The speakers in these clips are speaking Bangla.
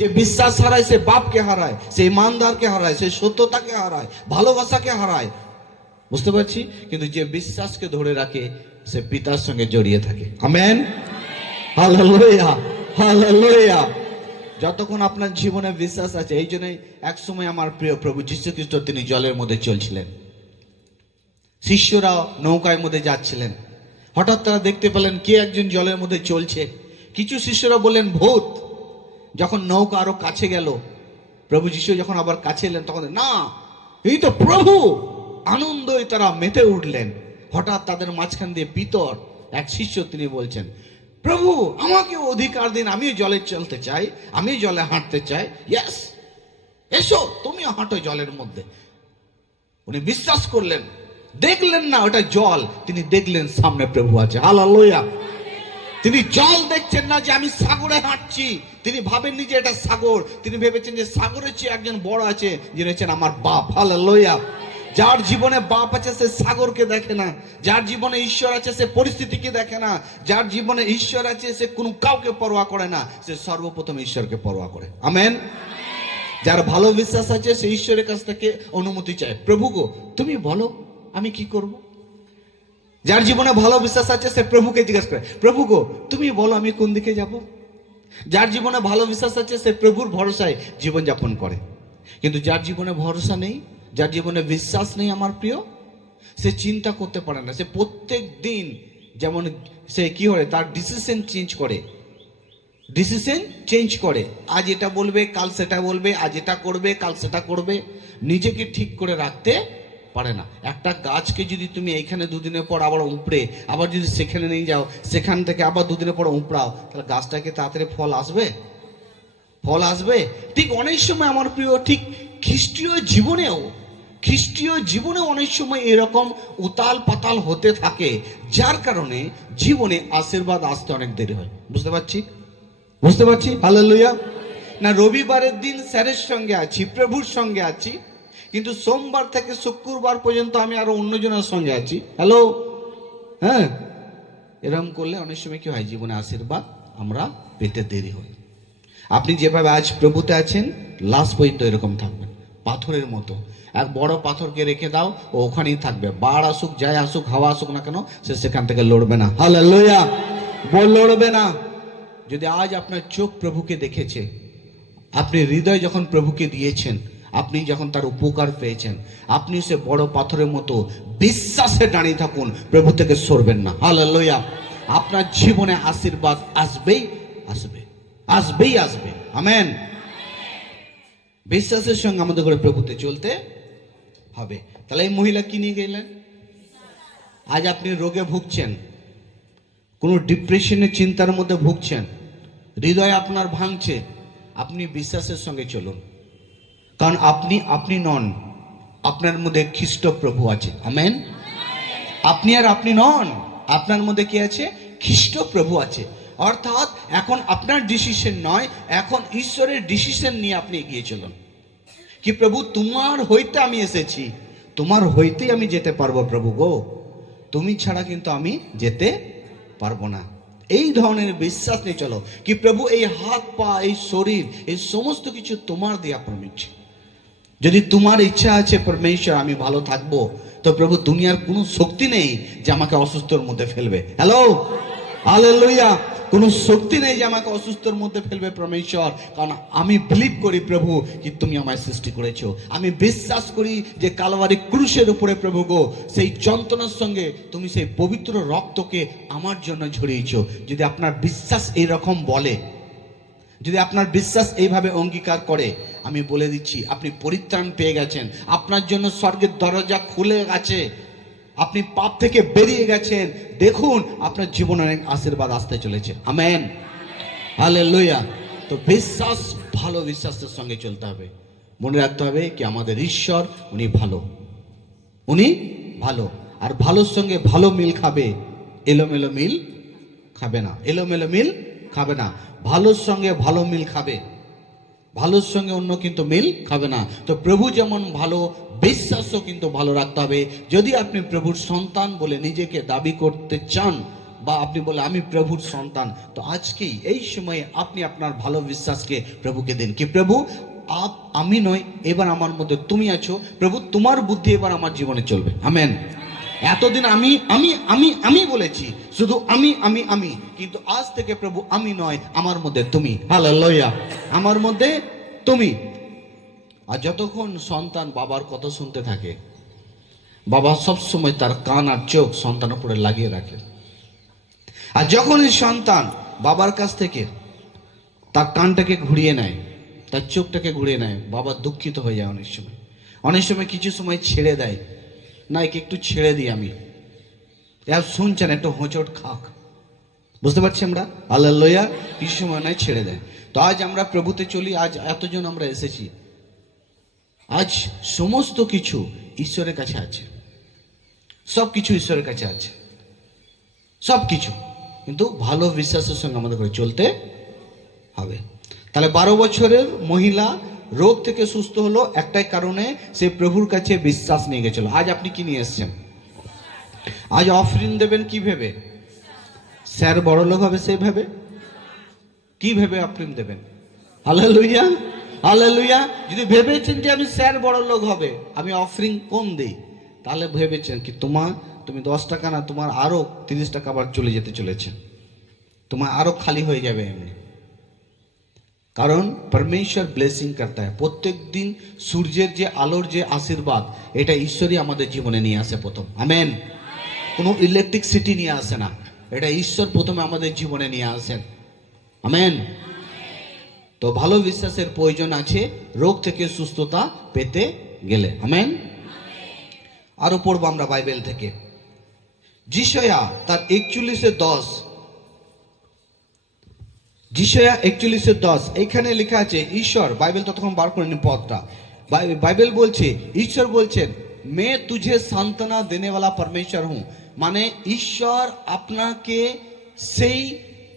যে বিশ্বাস হারায় সে বাপকে হারায়, সে ইমানদারকে হারায়, সে সত্যতাকে হারায়, ভালোবাসাকে হারায়। বুঝতে পারছি? কিন্তু যে বিশ্বাসকে ধরে রাখে সে পিতার সঙ্গে জড়িয়ে থাকে। Amen, hallelujah, hallelujah. যতক্ষণ আপনার জীবনে বিশ্বাস আছে। এই জন্যই এক সময় আমার প্রিয় প্রভু যীশু খ্রিস্ট তিনি জলের মধ্যে চলছিলেন, শিষ্যরা নৌকার মধ্যে যাচ্ছিলেন। হঠাৎ তারা দেখতে পেলেন কে একজন জলের মধ্যে চলছে। কিছু শিষ্যরা বললেন ভূত। যখন নৌকা আরো কাছে গেল, প্রভু যীশু যখন আবার কাছে এলেন, তখন না, এই তো প্রভু। আনন্দই তারা মেতে উঠলেন। হঠাৎ তাদের মাঝখান দিয়ে পিতর এক শিষ্য, তিনি বলছেন, প্রভু আমাকে অধিকার দিন, আমি জলে চলতে চাই, আমি জলে হাঁটতে চাই। ইয়েস, এসো তুমিও হাঁটো জলের মধ্যে। উনি বিশ্বাস করলেন, দেখলেন না ওটা জল, তিনি দেখলেন সামনে প্রভু আছে। হালেলুয়া। তিনি জল দেখছেন না যে আমি সাগরে হাঁটছি। তিনি ভাবেননি যে এটা সাগর, তিনি ভেবেছেন যে সাগরের চেয়ে একজন বড় আছে, যিনি হচ্ছেন আমার বাপ। হালেলুয়া। যার জীবনে বাপ আছে সে সাগরকে দেখে না, যার জীবনে ঈশ্বর আছে সে পরিস্থিতিকে দেখে না, যার জীবনে ঈশ্বর আছে সে কোনো কাউকে পরোয়া করে না, সে সর্বপ্রথম ঈশ্বরকে পরোয়া করে। আমেন। যার ভালো বিশ্বাস আছে সে ঈশ্বরের কাছ থেকে অনুমতি চায়, প্রভু গো তুমি বলো আমি কি করব। যার জীবনে ভালো বিশ্বাস আছে সে প্রভুকে জিজ্ঞেস করে, প্রভু গো তুমি বলো আমি কোন দিকে যাব। যার জীবনে ভালো বিশ্বাস আছে সে প্রভুর ভরসায় জীবনযাপন করে। কিন্তু যার জীবনে ভরসা নেই, যার জীবনে বিশ্বাস নেই আমার প্রিয়, সে চিন্তা করতে পারে না। সে প্রত্যেক দিন যেমন সে কি হয়, তার ডিসিশন চেঞ্জ করে। আজ এটা বলবে কাল সেটা বলবে, আজ এটা করবে কাল সেটা করবে। নিজেকে ঠিক করে রাখতে পারে না। একটা গাছকে যদি তুমি এইখানে দুদিনের পর আবার উপড়ে আবার যদি সেখানে নিয়ে যাও, সেখান থেকে আবার দুদিনের পর উপড়াও, তাহলে গাছটাকে তাড়াতাড়ি ফল আসবে? ফল আসবে? ঠিক অনেক সময় আমার প্রিয়, ঠিক খ্রিস্টীয় জীবনেও অনেক সময় এরকম উতাল পাতাল হতে থাকে, যার কারণে জীবনে আশীর্বাদ আসতে অনেক দেরি হয়। বুঝতে পারছি? হালেলুয়া। না, রবিবারের দিন স্যারের সঙ্গে আছি, প্রভুর সঙ্গে আছি, কিন্তু সোমবার থেকে শুক্রবার পর্যন্ত আমি আরো অন্যজনের সঙ্গে আছি। হ্যালো, হ্যাঁ, এরকম করলে অনেক সময় কি হয়, জীবনে আশীর্বাদ আমরা পেতে দেরি হয়। আপনি যেভাবে আজ প্রভুতে আছেন, লাস্ট পর্যন্ত এরকম থাকবেন, পাথরের মতো। এক বড় পাথরকে রেখে দাও, ও ওখানেই থাকবে। বাড় আসুক, যাই আসুক, হাওয়া আসুক না কেন, সে সেখান থেকে লড়বে না। হালেলুয়া, লড়বে না। যদি আজ আপনার চোখ প্রভুকে দেখেছে, আপনি হৃদয় যখন প্রভুকে দিয়েছেন, আপনি যখন তার উপকার পেয়েছেন, আপনি সে বড় পাথরের মতো বিশ্বাসে দাঁড়িয়ে থাকুন, প্রভু থেকে সরবেন না। হালেলুয়া। আপনার জীবনে আশীর্বাদ আসবেই আসবে। আমেন। বিশ্বাসের সঙ্গে আমাদের করে প্রভুতে চলতে হবে। তাহলে এই মহিলা কি নিয়ে গেলেন? আজ আপনি রোগে ভুগছেন, কোনো ডিপ্রেশনের চিন্তার মধ্যে ভুগছেন, হৃদয় আপনার ভাঙছে, আপনি বিশ্বাসের সঙ্গে চলুন। কারণ আপনি নন, আপনার মধ্যে খ্রিস্ট প্রভু আছে। আমেন। আপনি নন, আপনার মধ্যে কি আছে? খ্রিস্ট প্রভু আছে। অর্থাৎ এখন আপনার ডিসিশন নয়, এখন ঈশ্বরের ডিসিশন নিয়ে আপনি এগিয়ে চলুন। কি প্রভু তোমার হইতে আমি এসেছি, তোমার হইতেই আমি যেতে পারবো প্রভু গো, তুমি ছাড়া কিন্তু আমি যেতে পারবো না। এই ধরনের বিশ্বাস নিয়ে চলো। কি প্রভু এই হাত পা, এই শরীর, এই সমস্ত কিছু তোমার দেয়া পারমিশন। যদি তোমার ইচ্ছা আছে পরমেশ্বর আমি ভালো থাকবো, তো প্রভু দুনিয়ার কোনো শক্তি নেই যে আমাকে অসুস্থর মধ্যে ফেলবে। Hello, hallelujah. কোনো শক্তি নেই যে আমাকে অসুস্থর মধ্যে ফেলবে পরমেশ্বর। কারণ আমি বিলিভ করি প্রভু কি তুমি আমায় সৃষ্টি করেছো। আমি বিশ্বাস করি যে কালভারি ক্রুশের উপরে প্রভু গো, সেই যন্ত্রণার সঙ্গে তুমি সেই পবিত্র রক্তকে আমার জন্য ঝরিয়েছো। যদি আপনার বিশ্বাস এইরকম বলে, যদি আপনার বিশ্বাস এইভাবে অঙ্গীকার করে, আমি বলে দিচ্ছি আপনি পরিত্রাণ পেয়ে গেছেন। আপনার জন্য স্বর্গের দরজা খুলে গেছে, আপনি পাপ থেকে বেরিয়ে গেছেন। দেখুন আপনার জীবনে অনেক আশীর্বাদ আসতে চলেছে। Amen, hallelujah. তো বিশ্বাস, ভালো বিশ্বাসের সঙ্গে চলতে হবে। মনে রাখতে হবে কি আমাদের ঈশ্বর উনি ভালো। আর ভালোর সঙ্গে ভালো মিল খাবে, এলোমেলো মিল খাবে না। ভালোর সঙ্গে ভালো মিল খাবে, ভালোর সঙ্গে অন্য কিন্তু মিল খাবে না। তো প্রভু যেমন ভালো, বিশ্বাসও কিন্তু ভালো রাখতে হবে। যদি আপনি প্রভুর সন্তান বলে নিজেকে দাবি করতে চান, বা আপনি বলে আমি প্রভুর সন্তান, তো আজকেই এই সময়ে আপনি আপনার ভালো বিশ্বাসকে প্রভুকে দিন। কি প্রভু, আমি নয়, এবার আমার মধ্যে তুমি আছো। প্রভু, তোমার বুদ্ধি এবার আমার জীবনে চলবে। আমেন। এতদিন আমি আমি আমি আমি বলেছি, শুধু আমি, কিন্তু আজ থেকে প্রভু আমি নয়, আমার মধ্যে তুমি। হালেলুয়া, আমার মধ্যে তুমি। আর যতক্ষণ সন্তান বাবার কথা শুনতে থাকে, বাবা সবসময় তার কান আর চোখ সন্তানের উপরে লাগিয়ে রাখে। আর যখনই সন্তান বাবার কাছ থেকে তার কানটাকে ঘুরিয়ে নেয়, তার চোখটাকে ঘুরিয়ে নেয়, বাবা দুঃখিত হয়ে যায়। অনেক সময় কিছু সময় ছেড়ে দেয়, না একে একটু ছেড়ে দিই, আমি আর শুনছেন একটু হোঁচট খাক, বুঝতে পারছি আমরা। হালেলুয়া, কিছু সময় নয় ছেড়ে দেয়। তো আজ আমরা প্রভুতে চলি, আজ এতজন আমরা এসেছি, আজ সমস্ত কিছু ঈশ্বরের কাছে আছে, সব কিছু ঈশ্বরের কাছে আছে, সব কিছু, কিন্তু ভালো বিশ্বাসের সঙ্গে আমাদের করে চলতে হবে। তাহলে 12 বছরের মহিলা রোগ থেকে সুস্থ হলো একটাই কারণে, সে প্রভুর কাছে বিশ্বাস নিয়ে গেছিল। আজ আপনি কি নিয়ে এসছেন? আজ অফরিং দেবেন কি ভেবে? স্যার বড় লোক হবে সেই ভেবে? কি ভেবে অফরিং দেবেন? Hallelujah, hallelujah. যদি ভেবেছেন যে আমি স্যার বড় লোক হবে, আমি অফরিং কম দেই, তাহলে ভেবেছেন কি তুমি 10 টাকা না, তোমার আরো 30 টাকা আবার চলে যেতে চলেছে, তোমার আরো খালি হয়ে যাবে এমনি। কারণ পরমেশ্বর ব্লেসিং করতে হয়। প্রত্যেক দিন সূর্যের যে আলোর যে আশীর্বাদ, এটা ঈশ্বরই আমাদের জীবনে নিয়ে আসে প্রথম। আমেন। কোনো ইলেকট্রিসিটি নিয়ে আসে না, এটা ঈশ্বর প্রথমে আমাদের জীবনে নিয়ে আসেন। আমেন। তো ভালো বিশ্বাসের প্রয়োজন আছে রোগ থেকে সুস্থতা পেতে গেলে। আমেন। আরো পড়বো আমরা বাইবেল থেকে, যিশয়া তার 41:10, যিশয়া 41:10, এখানে লেখা আছে ঈশ্বর, বাইবেল ততক্ষণ বার করেনি পদটা, বাইবেল বলছে, ঈশ্বর বলছেন মে তুঝে সান্ত্বনা দেনে वाला परमेश्वर हूं। মানে ঈশ্বর আপনাকে সেই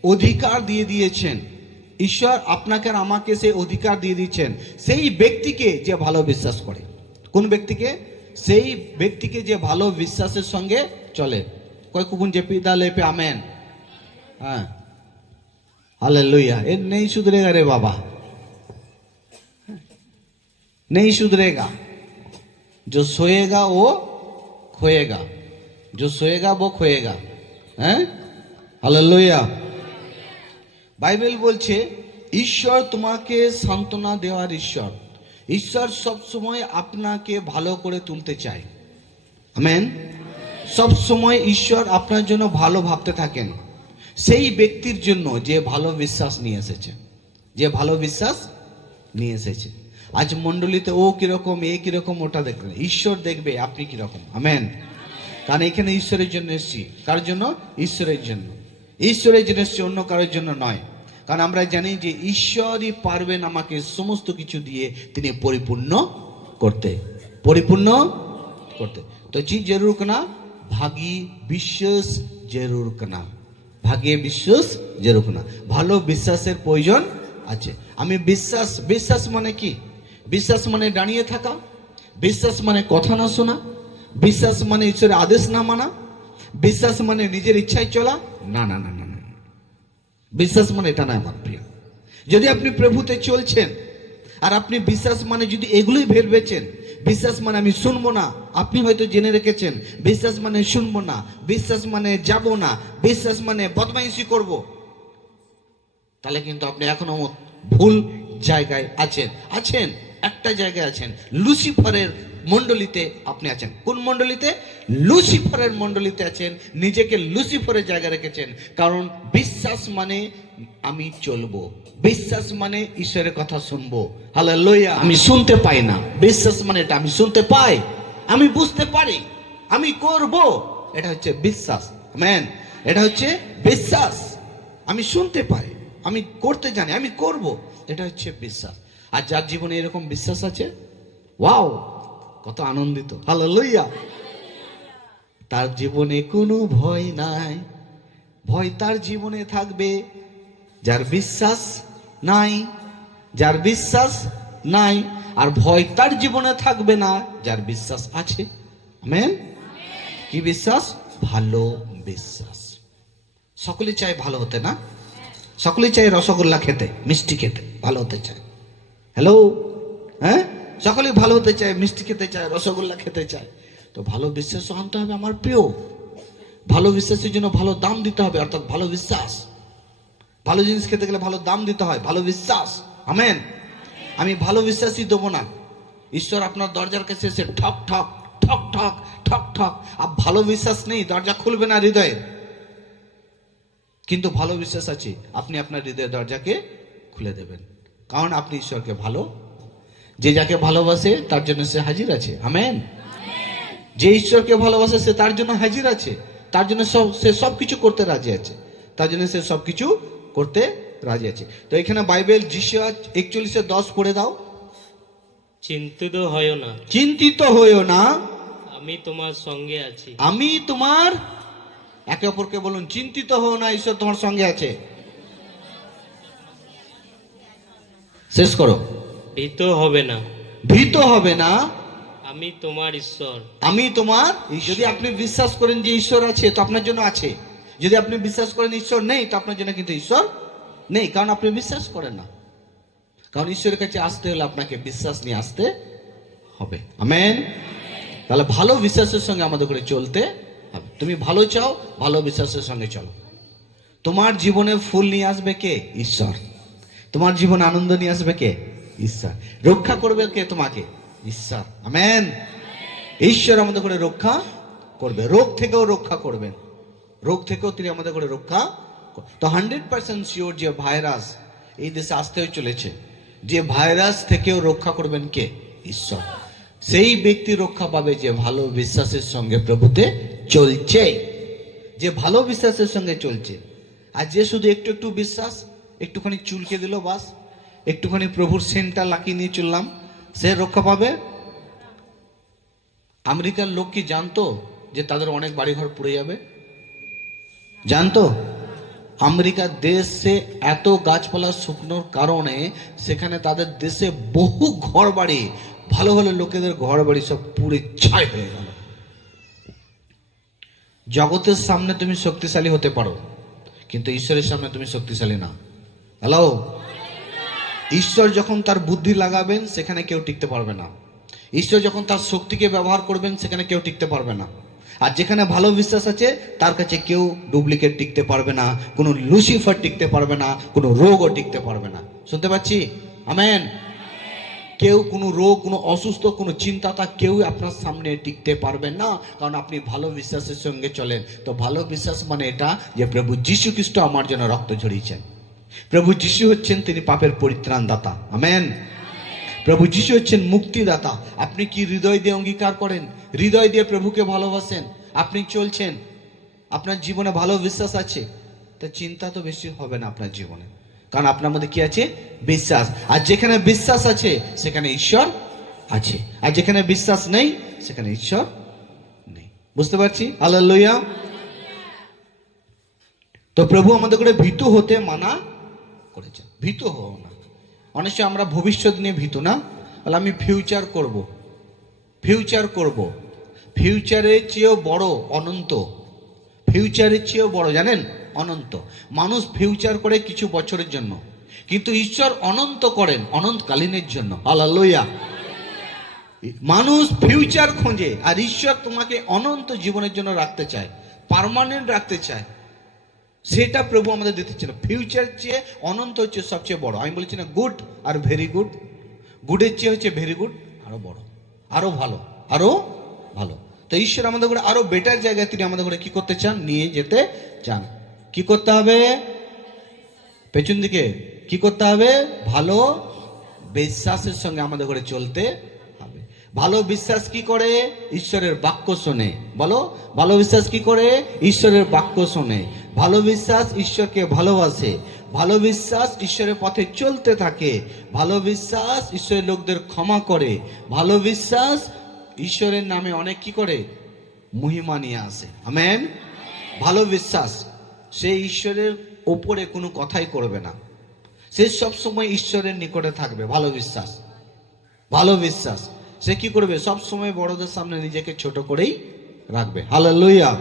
অধিকার দিয়ে দিয়েছেন, ঈশ্বর আপনাকে আর আমাকে সেই অধিকার দিয়ে দিচ্ছেন, সেই ব্যক্তিকে যে ভালো বিশ্বাস করে। কোন ব্যক্তিকে? সেই ব্যক্তিকে যে ভালো বিশ্বাসের সঙ্গে চলে। কয় কুকুন যে পিতা লেপে আমেন। হ্যাঁ, हालेलुया। ये नहीं सुधरेगा रे बाबा, नहीं सुधरेगा। जो सोएगा वो खोएगा, जो सोएगा वो खोएगा। हैं? हालेलुया। বাইবেল বলছে ঈশ্বর তোমাকে সান্ত্বনা দেওয়ার ঈশ্বর। ঈশ্বর সব সময় আপনাকে ভালো করে তুলতে চায়। আমেন। সব সময় ঈশ্বর আপনার জন্য ভালো ভাবতে থাকেন, সেই ব্যক্তির জন্য যে ভালো বিশ্বাস নিয়ে এসেছে, যে ভালো বিশ্বাস নিয়ে এসেছে। আজ মণ্ডলীতে ও কিরকম, এ কিরকম, ওটা দেখবেন, ঈশ্বর দেখবে আপনি কিরকম। আমেন। কারণ এখানে ঈশ্বরের জন্য এসেছি। কার জন্য? ঈশ্বরের জন্য। ঈশ্বরের জন্য এসেছি, অন্য কারোর জন্য নয়। কারণ আমরা জানি যে ঈশ্বরই পারবেন আমাকে সমস্ত কিছু দিয়ে তিনি পরিপূর্ণ করতে, পরিপূর্ণ করতে। তো চीज जरूर करना, भागी विश्वास जरूर करना, ভাগে বিশ্বাস জরুর না। ভালো বিশ্বাসের প্রয়োজন আছে। আমি বিশ্বাস, বিশ্বাস মানে কি? বিশ্বাস মানে দাঁড়িয়ে থাকা, বিশ্বাস মানে কথা না শোনা, বিশ্বাস মানে ঈশ্বরের আদেশ না মানা, বিশ্বাস মানে নিজের ইচ্ছায় চলা, না না না না না। বিশ্বাস মানে এটা না আমার প্রিয়। যদি আপনি প্রভুতে চলছেন আর আপনি বিশ্বাস মানে যদি এগুলোই ভেবেছেন, বিশ্বাস মানে আমি শুনবো না, আপনি হয়তো জেনে রেখেছেন বিশ্বাস মানে শুনবো না, বিশ্বাস মানে যাব না, বিশ্বাস মানে বদমাইশি করব, তাহলে কিন্তু আপনি এখনো ভুল জায়গায় আছেন। আছেন একটা জায়গায় আছেন, লুসিফারের মণ্ডলীতে আপনি আছেন। কোন মণ্ডলীতে? লুসিফারের মণ্ডলীতে আছেন। নিজেকে লুসিফারের জায়গায় রেখেছেন। কারণ বিশ্বাস মানে আমি চলবো, বিশ্বাস মানে ঈশ্বরের কথা শুনবো। হালেলুয়া। আমি শুনতে পাই না, বিশ্বাস মানে এটা আমি শুনতে পাই, আমি বুঝতে পারি, আমি করব, এটা হচ্ছে বিশ্বাস। আমেন। এটা হচ্ছে বিশ্বাস। আমি শুনতে পাই, আমি করতে জানি, আমি করব, এটা হচ্ছে বিশ্বাস। আর যার জীবনে এরকম বিশ্বাস আছে, ওয়াও, কত আনন্দিত। হালেলুয়া। তার জীবনে কোনো ভয় নাই। ভয় তার জীবনে থাকবে যার বিশ্বাস নাই, যার বিশ্বাস নাই। আর ভয় তার জীবনে থাকবে না যার বিশ্বাস আছে। আমেন। কি বিশ্বাস? ভালো বিশ্বাস। সকলেই চায় ভালো হতে, না? সকলেই চায় রসগোল্লা খেতে, মিষ্টি খেতে, ভালো হতে চায়। হ্যালো, হ্যাঁ, সকলেই ভালো হতে চায়, মিষ্টি খেতে চায়, রসগোল্লা খেতে চায়। তো ভালো বিশ্বাস আনতে হবে আমার প্রিয়। ভালো বিশ্বাসের জন্য ভালো দাম দিতে হবে, অর্থাৎ ভালো বিশ্বাস। ভালো জিনিস খেতে গেলে ভালো দাম দিতে হয়, ভালো বিশ্বাস। আমেন। আমি ভালো বিশ্বাসই দেবো না। ঈশ্বর আপনার দরজার কাছে এসে ঠক ঠক ঠক ঠক ঠক ঠক, আর ভালো বিশ্বাস নেই, দরজা খুলবে না হৃদয়ে। কিন্তু ভালো বিশ্বাস আছে, আপনি আপনার হৃদয়ের দরজাকে খুলে দেবেন, কারণ আপনি ঈশ্বরকে ভালো। যে যাকে ভালোবাসে তার জন্য সে হাজির আছে। আমেন। যে ঈশ্বরকে ভালোবাসে সে তার জন্য হাজির আছে, তার জন্য সে সব কিছু করতে রাজি আছে, তার জন্য সে সব কিছু করতে রাজি আছে। তো এখানে বাইবেল যিশয়া 41:10 পড়ে দাও। চিন্তিত হয়ো না, চিন্তিত হইও না, আমি তোমার সঙ্গে আছি। আমি তোমার, একে অপরকে বলুন, চিন্তিত হও না, ঈশ্বর তোমার সঙ্গে আছে। শেষ করো। ভীত হবে না, ভীত হবে না, আমি তোমার ঈশ্বর। আমি তোমার। যদি আপনি বিশ্বাস করেন যে ঈশ্বর আছে, তো আপনার জন্য আছে। যদি আপনি বিশ্বাস করেন ঈশ্বর নেই, তো আপনার জন্য কিন্তু ঈশ্বর নেই, কারণ আপনি বিশ্বাস করেন না। কারণ ঈশ্বরের কাছে আসতে হলে আপনাকে বিশ্বাস নিয়ে আসতে হবে। আমেন। তাহলে ভালো বিশ্বাসের সঙ্গে আমাদের করে চলতে হবে। তুমি ভালো চাও, ভালো বিশ্বাসের সঙ্গে চলো। তোমার জীবনে ফুল নিয়ে আসবে কে? ঈশ্বর। তোমার জীবন আনন্দ নিয়ে আসবে কে? ঈশ্বর। রক্ষা করবে কে তোমাকে? ঈশ্বর। আমেন। ঈশ্বর আমাদের করে রক্ষা করবে, রোগ থেকেও রক্ষা করবেন, রোগ থেকেও তিনি আমাদের করে রক্ষা। তো 100% শিওর যে ভাইরাস এই দেশে আসতেও চলেছে, যে ভাইরাস থেকেও রক্ষা করবেন কে? ঈশ্বর। সেই ব্যক্তি রক্ষা পাবে যে ভালো বিশ্বাসের সঙ্গে প্রভুতে চলছে, যে ভালো বিশ্বাসের সঙ্গে চলছে। আর যে শুধু একটু একটু বিশ্বাস, একটুখানি চুলকে দিল বাস, একটুখানি প্রভুর সেন্টটা লাগিয়ে নিয়ে চললাম, সে রক্ষা পাবে? আমেরিকার লোক কি জানতো যে তাদের অনেক বাড়িঘর পুড়ে যাবে? জানতো? আমেরিকার দেশে এত গাছপালা শুকনোর কারণে সেখানে তাদের দেশে বহু ঘর বাড়ি, ভালো ভালো লোকেদের ঘর বাড়ি সব পুড়ে ছাই হয়ে গেল। জগতের সামনে তুমি শক্তিশালী হতে পারো, কিন্তু ঈশ্বরের সামনে তুমি শক্তিশালী না। হ্যালো। ঈশ্বর যখন তার বুদ্ধি লাগাবেন সেখানে কেউ টিকতে পারবে না। ঈশ্বর যখন তার শক্তিকে ব্যবহার করবেন সেখানে কেউ টিকতে পারবে না। আর যেখানে ভালো বিশ্বাস আছে তার কাছে কেউ ডুপ্লিকেট টিকতে পারবে না, কোনো লুসিফার টিকতে পারবে না, কোনো রোগও টিকতে পারবে না। শুনতে পাচ্ছি? আমেন। কেউ কোনো রোগ, কোনো অসুস্থ, কোনো চিন্তাটা কেউ আপনার সামনে টিকতে পারবে না, কারণ আপনি ভালো বিশ্বাসের সঙ্গে চলেন। তো ভালো বিশ্বাস মানে এটা যে প্রভু যীশু খ্রিস্ট আমার জন্য রক্ত ঝরিয়েছেন। প্রভু যীশু হচ্ছেন তিনি পাপের পরিত্রাণ দাতা। আমেন। প্রভু যীশু হচ্ছেন মুক্তিদাতা। আপনি কি হৃদয় দিয়ে অঙ্গীকার করেন? হৃদয় দিয়ে প্রভুকে ভালোবাসেন? আপনি চলছেন, আপনার জীবনে ভালো বিশ্বাস আছে, তা চিন্তা তো বেশি হবে না আপনার জীবনে, কারণ আপনার মধ্যে কি আছে? বিশ্বাস। আর যেখানে বিশ্বাস আছে সেখানে ঈশ্বর আছে, আর যেখানে বিশ্বাস নেই সেখানে ঈশ্বর নেই। বুঝতে পারছি? হালেলুয়া। তো প্রভু আমাদের করে ভীত হতে মানা করেছেন। ভীত হও না। অনেক সময় আমরা ভবিষ্যৎ নিয়ে ভীত, না? তাহলে আমি ফিউচার করব, ফিউচার করব। ফিউচারের চেয়েও বড় অনন্ত। ফিউচারের চেয়েও বড় জানেন? অনন্ত। মানুষ ফিউচার করে কিছু বছরের জন্য, কিন্তু ঈশ্বর অনন্ত করেন অনন্তকালীনের জন্য। হালেলুয়া। মানুষ ফিউচার খোঁজে, আর ঈশ্বর তোমাকে অনন্ত জীবনের জন্য রাখতে চায়, পার্মানেন্ট রাখতে চায়। সেটা প্রভু আমাদের দিতে চান। ফিউচার চেয়ে অনন্ত হচ্ছে সবচেয়ে বড়। আমি বলছি না গুড আর ভেরি গুড, গুডের চেয়ে হচ্ছে ভেরি গুড আরো বড়, আরো ভালো, আরো ভালো। তো ঈশ্বর আমাদের করে আরো বেটার জায়গায় তিনি আমাদের করে কি করতে চান? নিয়ে যেতে চান। কি করতে হবে? পেছন দিকে কি করতে হবে? ভালো বিশ্বাসের সঙ্গে আমাদের করে চলতে হবে। ভালো বিশ্বাস কি করে? ঈশ্বরের বাক্য শোনে। বলো, ভালো বিশ্বাস কি করে? ঈশ্বরের বাক্য শোনে। ভালো বিশ্বাস ঈশ্বরকে ভালোবাসে। ভালো বিশ্বাস ঈশ্বরের পথে চলতে থাকে। ভালো বিশ্বাস ঈশ্বরের লোকদের ক্ষমা করে। ভালো বিশ্বাস ঈশ্বরের নামে অনেক কি করে? মহিমা নিয়ে আসে। আমেন। ভালো বিশ্বাস সে ঈশ্বরের ওপরে কোনো কথাই করবে না, সে সবসময় ঈশ্বরের নিকটে থাকবে। ভালো বিশ্বাস, ভালো বিশ্বাস সে কি করবে? সব সময় বড়দের সামনে নিজেকে ছোট করেই রাখবে। হালেলুয়া।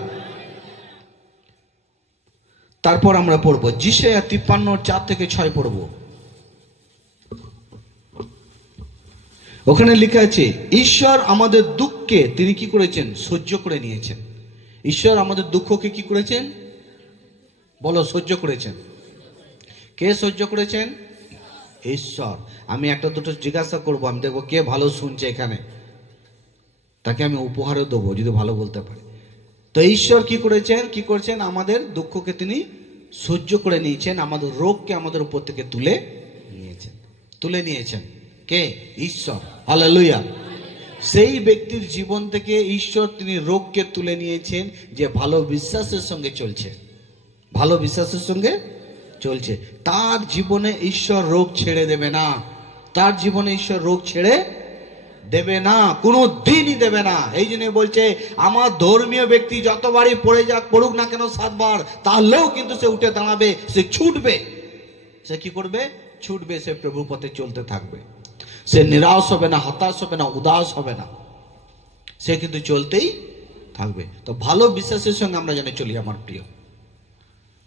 তারপর আমরা পড়বো যিশায়া 53:4-6 পড়বো। ওখানে লেখা আছে, ঈশ্বর আমাদের দুঃখকে তিনি কি করেছেন? সহ্য করে নিয়েছেন। ঈশ্বর আমাদের দুঃখকে কি করেছেন? বলো, সহ্য করেছেন। কে সহ্য করেছেন? ঈশ্বর। আমি একটা দুটো জিজ্ঞাসা করবো, আমি দেখবো কে ভালো শুনছে এখানে, তাকে আমি উপহারও দেবো যদি ভালো বলতে পারে। তো ঈশ্বর কি করেছেন? কি করছেন? আমাদের দুঃখকে তিনি সহ্য করে নিয়েছেন, আমাদের রোগকে আমাদের উপর থেকে তুলে নিয়েছেন। তুলে নিয়েছেন কে? ঈশ্বর। হালেলুয়া। সেই ব্যক্তির জীবন থেকে ঈশ্বর তিনি রোগকে তুলে নিয়েছেন যে ভালো বিশ্বাসের সঙ্গে চলছে, ভালো বিশ্বাসের সঙ্গে চলছে। তার জীবনে ঈশ্বর রোগ ছেড়ে দেবে না, তার জীবনে ঈশ্বর রোগ ছেড়ে দেবে না, কোনো দিনই দেবে না। এই জন্য বলছে, আমার ধর্মীয় ব্যক্তি যতবারই পড়ুক না কেন 7 বার, তাহলেও কিন্তু সে উঠে দাঁড়াবে, সে ছুটবে। সে কি করবে? ছুটবে। সে প্রভুর পথে চলতে থাকবে। সে নিরাশ হবে না, হতাশ হবে না, উদাস হবে না, সে কিন্তু চলতেই থাকবে। তো ভালো বিশ্বাসের সঙ্গে আমরা যেন চলি আমার প্রিয়,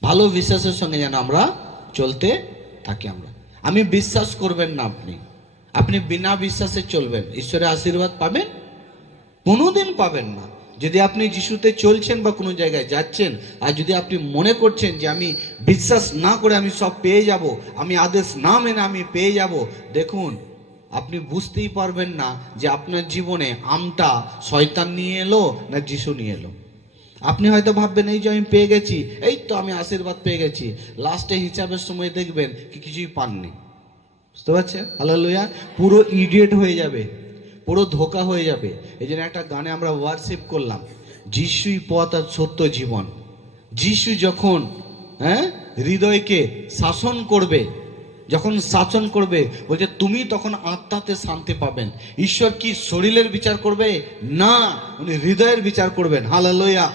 ভালো বিশ্বাসের সঙ্গে যেন আমরা চলতে থাকি। আমি বিশ্বাস করবেন না, আপনি বিনা বিশ্বাসে চলবেন, ঈশ্বরের আশীর্বাদ পাবেন? কোনোদিন পাবেন না। যদি আপনি যিশুতে চলছেন বা কোনো জায়গায় যাচ্ছেন, আর যদি আপনি মনে করছেন যে আমি বিশ্বাস না করে আমি সব পেয়ে যাব, আমি আদেশ না মেনে আমি পেয়ে যাব, দেখুন আপনি বুঝতেই পারবেন না যে আপনার জীবনে আমটা শয়তান নিয়ে এলো না যিশু নিয়ে এলো। আপনি হয়তো ভাববেন এই যে আমি পেয়ে গেছি, এই তো আমি আশীর্বাদ পেয়ে গেছি, লাস্টে হিসাবের সময় দেখবেন কি কিছুই পাননি। বুঝতে পারছেন? হালেলুয়া। পুরো ইডিয়েট হয়ে যাবে, পুরো ধোকা হয়ে যাবে। এই জন্য একটা গানে আমরা ওয়ার্শিপ করলাম, যিশুই পথ আর সত্য জীবন। যিশু যখন হৃদয়কে শাসন করবে, যখন শাসন করবে, বলছে তুমি তখন আত্মাতে শান্তি পাবেন। ঈশ্বর কি শরীরের বিচার করবে? না, উনি হৃদয়ের বিচার করবেন। হালেলুয়া।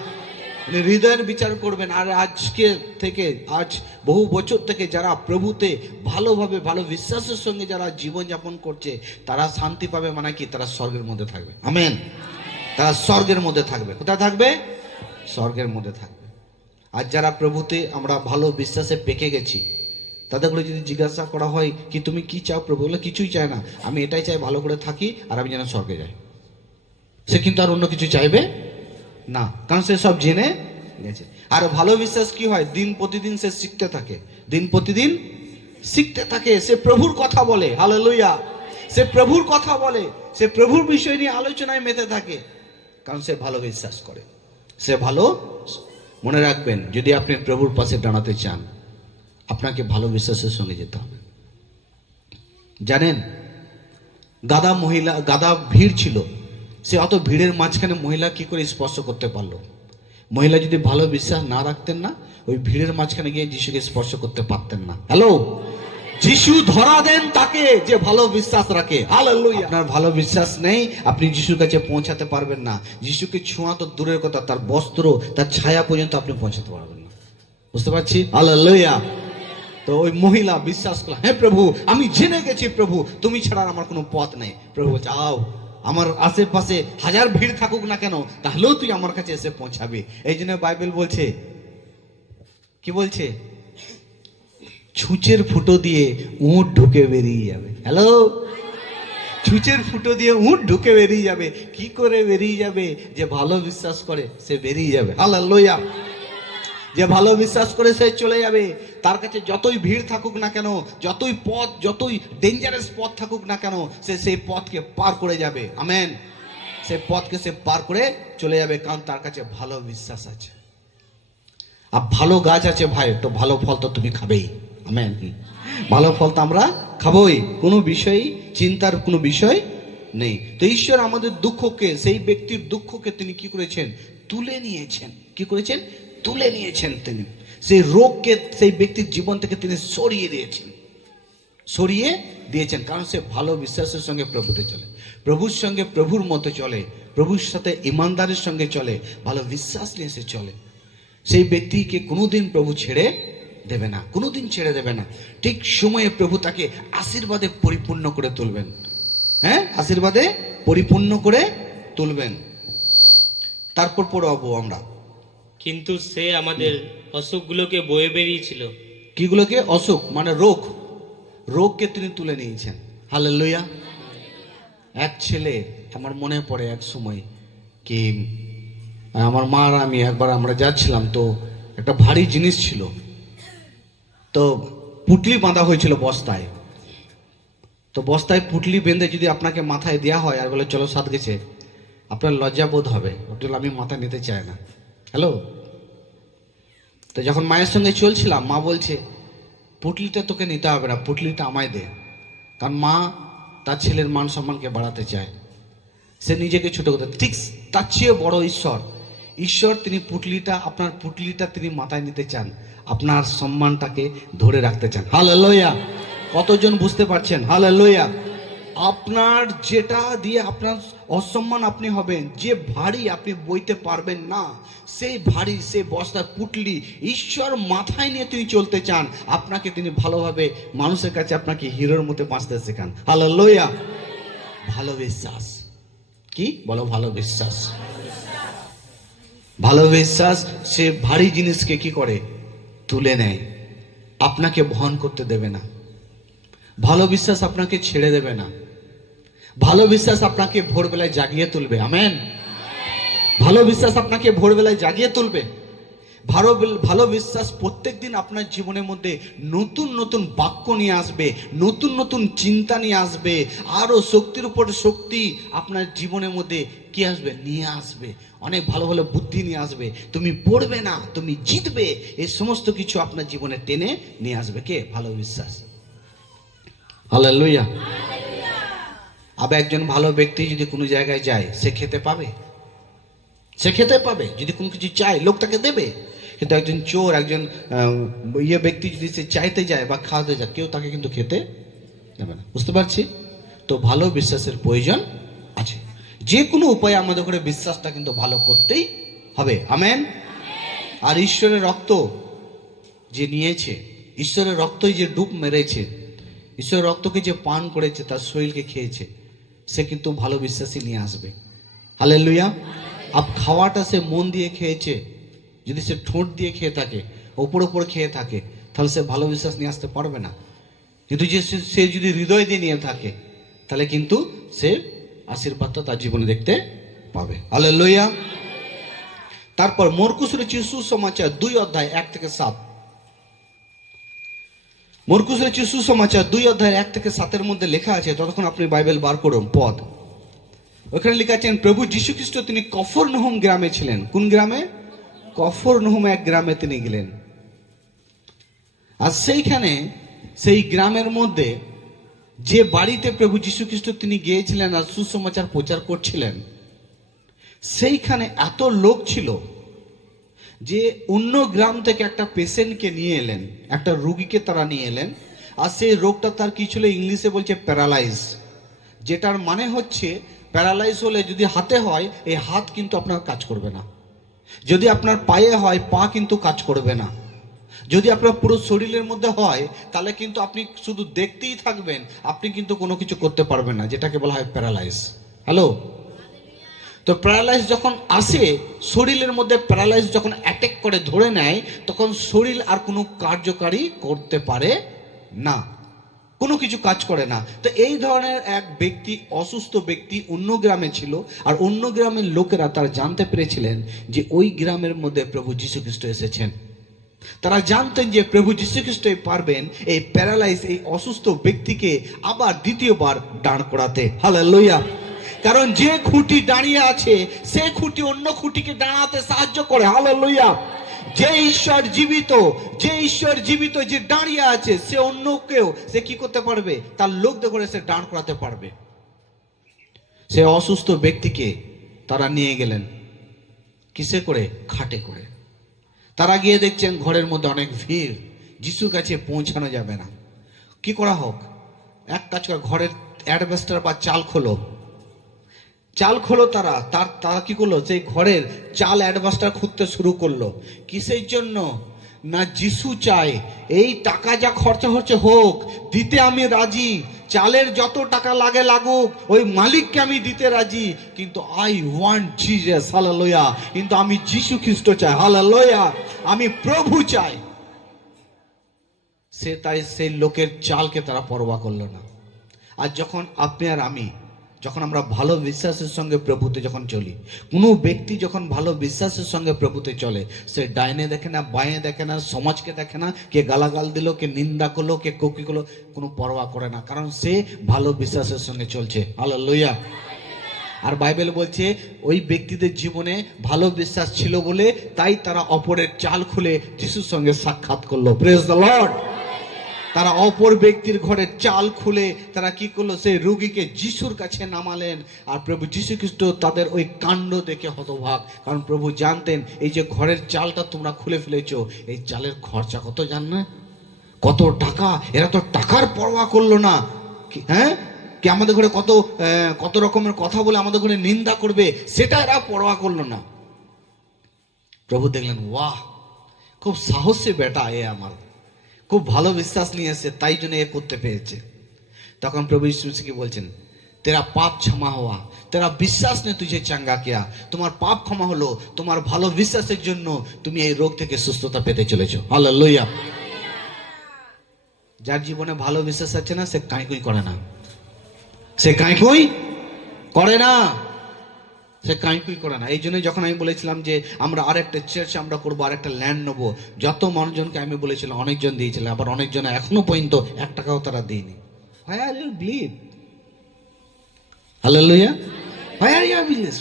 উনি হৃদয়ের বিচার করবেন। আর আজকে থেকে, আজ বহু বছর থেকে যারা প্রভুতে ভালোভাবে ভালো বিশ্বাসের সঙ্গে যারা জীবনযাপন করছে, তারা শান্তি পাবে। মানে কি? তারা স্বর্গের মধ্যে থাকবে। আমেন। তারা স্বর্গের মধ্যে থাকবে। কোথায় থাকবে? স্বর্গের মধ্যে থাকবে। আর যারা প্রভুতে আমরা ভালো বিশ্বাসে পেকে গেছি, তাদেরগুলো যদি জিজ্ঞাসা করা হয় কি তুমি কি চাও প্রভু, বলে কিছুই চায় না, আমি এটাই চাই ভালো করে থাকি আর আমি যেন স্বর্গে যাই। সে কিন্তু আর অন্য কিছু চাইবে না, কারণ সে সব জেনে গেছে। আর ভালো বিশ্বাস কি হয়? দিন প্রতিদিন সে শিখতে থাকে, দিন প্রতিদিন শিখতে থাকে। সে প্রভুর কথা বলে। হালেলুয়া। সে প্রভুর কথা বলে, সে প্রভুর বিষয় নিয়ে আলোচনায় মেতে থাকে, কারণ সে ভালো বিশ্বাস করে, সে ভালো। মনে রাখবেন, যদি আপনি প্রভুর পাশে দাঁড়াতে চান, আপনাকে ভালো বিশ্বাসের সঙ্গে যেতে হবে। জানেন, গাদা ভিড় ছিল, সে অত ভিড়ের মাঝখানে মহিলা কি করে স্পর্শ করতে পারলো? মহিলা যদি ভালো বিশ্বাস না রাখতেন না, ওই ভিড়ের মাঝখানে গিয়ে যিশুকে স্পর্শ করতে পারতেন না। হ্যালো, যিশু ধরা দেন তাকে যে ভালো বিশ্বাস রাখে। হালেলুয়া। আপনার ভালো বিশ্বাস নেই, আপনি যিশুর কাছে পৌঁছাতে পারবেন না। যিশুকে ছোঁয়া তো দূরের কথা, তার বস্ত্র, তার ছায়া পর্যন্ত আপনি পৌঁছাতে পারবেন না। বুঝতে পারছি? হালেলুয়া। তো ওই মহিলা বিশ্বাস করল, হ্যাঁ প্রভু, আমি জেনে গেছি প্রভু, তুমি ছাড়া আমার কোনো পথ নেই। প্রভু যাও, আমার আশেপাশে হাজার ভিড় থাকুক না কেন, তাহলেও তুই আমার কাছে এসে পৌঁছাবি। এই জন্য বাইবেল বলছে, কি বলছে? ছুঁচের ফুটো দিয়ে উট ঢুকে বেরিয়ে যাবে। হ্যালো, ছুঁচের ফুটো দিয়ে উট ঢুকে বেরিয়ে যাবে। কি করে বেরিয়ে যাবে? যে ভালো বিশ্বাস করে সে বেরিয়ে যাবে। হালেলুয়া। যে ভালো বিশ্বাস করে সে চলে যাবে। তার কাছে যতই ভিড় থাকুক না কেন, যতই পথ, যতই ডেঞ্জারাস পথ থাকুক না কেন, সে সেই পথকে পার করে যাবে। আমেন। সেই পথকে সে পার করে চলে যাবে, কারণ তার কাছে ভালো বিশ্বাস আছে। আর ভালো গাছ আছে ভাই, তো ভালো ফল তো তুমি খাবেই। আমেন। ভালো ফল তো আমরা খাবোই, কোনো বিষয় চিন্তার কোনো বিষয় নেই। তো ঈশ্বর আমাদের দুঃখকে, সেই ব্যক্তির দুঃখকে তিনি কি করেছেন? তুলে নিয়েছেন। কি করেছেন? তুলে নিয়েছেন তিনি। সেই রোগকে সেই ব্যক্তির জীবন থেকে তিনি সরিয়ে দিয়েছেন, কারণ সে ভালো বিশ্বাসের সঙ্গে প্রভুতে চলে, প্রভুর সঙ্গে প্রভুর মতো চলে, প্রভুর সাথে ইমানদারের সঙ্গে চলে, ভালো বিশ্বাস নিয়ে সে চলে। সেই ব্যক্তিকে কোনোদিন প্রভু ছেড়ে দেবে না, কোনোদিন ছেড়ে দেবে না। ঠিক সময়ে প্রভু তাকে আশীর্বাদে পরিপূর্ণ করে তুলবেন। হ্যাঁ, আশীর্বাদে পরিপূর্ণ করে তুলবেন। তারপর পড়াবো আমরা কিন্তু সে আমাদের অসুখগুলোকে বয়ে বেরিয়েছিল। কিগুলোকে? অসুখ মানে রোগ, রোগকে তিনি তুলে নিয়েছেন। হালেলুয়া। এক ছেলে, আমার মনে পড়ে এক সময় কি আমার মা আর আমি একবার আমরা যাচ্ছিলাম, তো একটা ভারী জিনিস ছিল, তো পুটলি বাঁধা হয়েছিল বস্তায়। তো বস্তায় পুটলি বেঁধে যদি আপনাকে মাথায় দেওয়া হয় আর বলে চলো সাত গেছে, আপনার লজ্জা বোধ হবে, ওটা আমি মাথা নিতে চাই না। হ্যালো। তো যখন মায়ের সঙ্গে চলছিলাম, মা বলছে পুটলিটা তোকে নিতে হবে না, পুটলিটা আমায় দে। কারণ মা তার ছেলের মান সম্মানকে বাড়াতে চায়, সে নিজেকে ছোট করতে। ঠিক তার চেয়ে বড় ঈশ্বর, ঈশ্বর তিনি পুটলিটা, আপনার পুটলিটা তিনি মাথায় নিতে চান, আপনার সম্মানটাকে ধরে রাখতে চান। হালেলুয়া। কতজন বুঝতে পারছেন? হালেলুয়া। আপনার যেটা দিয়ে আপনার অসম্মান আপনি হবেন, যে ভারী আপনি বইতে পারবেন না, সেই ভারী, সেই বস্তা পুটলি ঈশ্বর মাথায় নিয়ে তিনি চলতে চান। আপনাকে তিনি ভালোভাবে মানুষের কাছে আপনাকে হিরোর মতো বাঁচতে শেখান। হালেলুয়া। ভালো বিশ্বাস, কি বলো? ভালো বিশ্বাস। ভালো বিশ্বাস সে ভারী জিনিসকে কি করে? তুলে নেয়, আপনাকে বহন করতে দেবে না। ভালো বিশ্বাস আপনাকে ছেড়ে দেবে না। ভালো বিশ্বাস আপনাকে ভোরবেলায় জাগিয়ে তুলবে। আমেন। ভালো বিশ্বাস আপনাকে ভোরবেলায় জাগিয়ে তুলবে। ভালো বিশ্বাস প্রত্যেকদিন আপনার জীবনের মধ্যে নতুন নতুন বাক্য নিয়ে আসবে, নতুন নতুন চিন্তা নিয়ে আসবে, আরও শক্তির উপর শক্তি আপনার জীবনের মধ্যে কি আসবে? নিয়ে আসবে। অনেক ভালো ভালো বুদ্ধি নিয়ে আসবে। তুমি পড়বে না, তুমি জিতবে, এই সমস্ত কিছু আপনার জীবনে টেনে নিয়ে আসবে কে? ভালো বিশ্বাস। হালেলুয়া। আবার একজন ভালো ব্যক্তি যদি কোনো জায়গায় যায়, সে খেতে পাবে, সে খেতে পাবে। যদি কোনো কিছু চায়, লোক তাকে দেবে। কিন্তু একজন চোর, একজন ব্যক্তি যদি সে চাইতে যায় বা খাওয়াতে যায়, কেউ তাকে কিন্তু খেতে দেবে না। বুঝতে পারছি? তো ভালো বিশ্বাসের প্রয়োজন আছে। যে কোনো উপায়ে আমাদের করে বিশ্বাসটা কিন্তু ভালো করতেই হবে। আমেন। আর ঈশ্বরের রক্ত যে নিয়েছে, ঈশ্বরের রক্তই যে ডুব মেরেছে, ঈশ্বরের রক্তকে যে পান করেছে, তার শরীরকে খেয়েছে, সে কিন্তু ভালো বিশ্বাসই নিয়ে আসবে। হালেলুয়া। খাওয়াটা সে মন দিয়ে খেয়েছে, যদি সে ঠোঁট দিয়ে খেয়ে থাকে, ওপর ওপর খেয়ে থাকে, তাহলে সে ভালো বিশ্বাস নিয়ে আসতে পারবে না। কিন্তু যে সে যদি হৃদয় দিয়ে নিয়ে থাকে, তাহলে কিন্তু সে আশীর্বাদটা তার জীবনে দেখতে পাবে। হালেলুয়া। তারপর মরকুস রচিত সুসমাচার 2 অধ্যায় 1 থেকে 7। মরকুস রচিত সুসমাচার 2 অধ্যায় 1 থেকে 7 মধ্যে লেখা আছে, ততক্ষণ আপনি বাইবেল বার করুন পদ। ওখানে লেখা আছেন, প্রভু যীশু খ্রিস্ট তিনি কফরনহুম গ্রামে ছিলেন। কোন গ্রামে? কফরনহুম এক গ্রামে তিনি গেলেন। আর সেইখানে, সেই গ্রামের মধ্যে যে বাড়িতে প্রভু যীশু খ্রিস্ট তিনি গিয়েছিলেন আর সুসমাচার প্রচার করছিলেন, সেইখানে এত লোক ছিল যে অন্য গ্রাম থেকে একটা পেশেন্টকে নিয়ে এলেন, একটা রুগীকে তারা নিয়ে এলেন। আর সেই রোগটা তার কি ছিল? ইংলিশে বলছে প্যারালাইজ, যেটার মানে হচ্ছে প্যারালাইজ হলে যদি হাতে হয়, এই হাত কিন্তু আপনার কাজ করবে না। যদি আপনার পায়ে হয়, পা কিন্তু কাজ করবে না। যদি আপনার পুরো শরীরের মধ্যে হয়, তাহলে কিন্তু আপনি শুধু দেখতেই থাকবেন, আপনি কিন্তু কোনো কিছু করতে পারবেন না, যেটাকে বলা হয় প্যারালাইজ। হ্যালো। তো প্যারালাইজ যখন আসে, শরীরের মধ্যে প্যারালাইজ যখন অ্যাটাক করে ধরে নেয়, তখন শরীর আর কোনো কার্যকারী করতে পারে না, কোনো কিছু কাজ করে না। তো এই ধরনের এক ব্যক্তি, অসুস্থ ব্যক্তি অন্য গ্রামে ছিল, আর অন্য গ্রামের লোকেরা তারা জানতে পেরেছিলেন যে ওই গ্রামের মধ্যে প্রভু যীশু খ্রিস্ট এসেছেন। তারা জানতেন যে প্রভু যীশু খ্রিস্টই পারবেন এই প্যারালাইজ, এই অসুস্থ ব্যক্তিকে আবার দ্বিতীয়বার দাঁড় করাতে। হালেলুয়া। কারণ যে খুঁটি দাঁড়িয়ে আছে, সে খুঁটি অন্য খুঁটিকে দাঁড়াতে সাহায্য করে। হালেলুয়া। যে ঈশ্বর জীবিত, যে ঈশ্বর জীবিত, যে দাঁড়িয়ে আছে, সে অন্যকেও সে কি করতে পারবে? তার লোকদের করে সে দাঁড় করাতে পারবে। সে অসুস্থ ব্যক্তিকে তারা নিয়ে গেলেন কিসে করে? খাটে করে। তারা গিয়ে দেখছেন ঘরের মধ্যে অনেক ভিড়, যিশুর কাছে পৌঁছানো যাবে না। কি করা হোক? এক কাজ করে, ঘরের অ্যাডভেস্টার বা চাল খোলো, চাল খোলো। তারা কি করলো? সেই ঘরের চাল অ্যাডভেস্টার খুঁড়তে শুরু করলো। কিসের জন্য? না যিশু চায় এই টাকা যা খরচা হচ্ছে হোক, দিতে আমি রাজি, চালের যত টাকা লাগে লাগুক, ওই মালিককে আমি দিতে রাজি, কিন্তু আই ওয়ান্ট জিসাস, হালেলুয়া। কিন্তু আমি যিশু খ্রিস্ট চাই, হালেলুয়া। আমি প্রভু চাই। সে তাই সেই লোকের চালকে তারা পরোয়া করলো না। আর যখন আপনি আর আমি, যখন আমরা ভালো বিশ্বাসের সঙ্গে প্রভুতে যখন চলি, কোনো ব্যক্তি যখন ভালো বিশ্বাসের সঙ্গে প্রভুতে চলে, সে ডাইনে দেখে না, বাঁয়ে দেখে না, সমাজকে দেখে না, কে গালাগাল দিল, কে নিন্দা করলো, কে ককি করলো, কোনো পরোয়া করে না, কারণ সে ভালো বিশ্বাসের সঙ্গে চলছে, হালেলুয়া। আর বাইবেল বলছে ওই ব্যক্তিদের জীবনে ভালো বিশ্বাস ছিল বলে তাই তারা অপরের চাল খুলে যিশুর সঙ্গে সাক্ষাৎ করলো। Praise the lord. তারা অপর ব্যক্তির ঘরে চাল খুলে তারা কি করলো, সেই রোগীকে যিশুর কাছে নামালেন। আর প্রভু যিশু খ্রিস্ট তাদের ওই কাণ্ড দেখে হতভাগ, কারণ প্রভু জানতেন এই যে ঘরের চালটা তোমরা খুলে ফেলেছো, এই চালের খরচা কত জান না, কত টাকা। এরা তো টাকার পরোয়া করলো না, হ্যাঁ, কি আমাদের ঘরে কত রকমের কথা বলে আমাদের ঘরে নিন্দা করবে, সেটা এরা পরোয়া করলো না। প্রভু দেখলেন, ওয়াহ, খুব সাহসী বেটা এ, আমার খুব ভালো বিশ্বাস নিয়ে এসে, তাই জন্য এ করতে পেরেছে। তখন প্রভু यीशु কি বলছেন, তেরা পাপ ক্ষমা হওয়া, তেরা বিশ্বাস নে তুঝে চাঙ্গা কিয়া। তোমার পাপ ক্ষমা হলো, তোমার ভালো বিশ্বাসের জন্য তুমি এই রোগ থেকে সুস্থতা পেতে চলেছো, হালেলুয়া। যার জীবনে ভালো বিশ্বাস আছে না, সে কাঁইকুই করে না, সে কাঁইকুই করে না, সে কাঁইকুই করে না। এই জন্য যখন আমি বলেছিলাম যে আমরা আরেকটা চার্চ আমরা করবো, আরেকটা ল্যান্ড নেবো, যত মানুষজনকে আমি বলেছিলাম, অনেকজন দিয়েছিলাম, আবার অনেকজন এখনো পর্যন্ত 1 টাকাও তারা দিইনি। Why are you believe? Hallelujah. Why are you believe?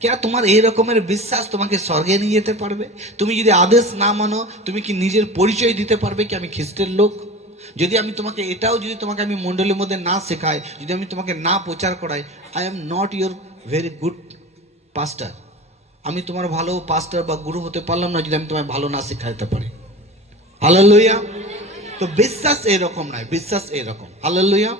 क्या তোমার এই রকমের বিশ্বাস তোমাকে স্বর্গে নিয়ে যেতে পারবে? তুমি যদি আদেশ না মানো, তুমি কি নিজের পরিচয় দিতে পারবে কি আমি খ্রিস্টের লোক? যদি আমি তোমাকে এটাও, যদি তোমাকে আমি মণ্ডলীর মধ্যে না শেখাই, যদি আমি তোমাকে না প্রচার করাই, I am not your very good pastor. আমি তোমার ভালো পাস্টার বা গুরু হতে পারলাম না যদি আমি তোমায় ভালো না শেখাতে পারি। হালেলুয়া। তো বিশ্বাস এরকম নয়, বিশ্বাস এরকম। হালেলুয়া।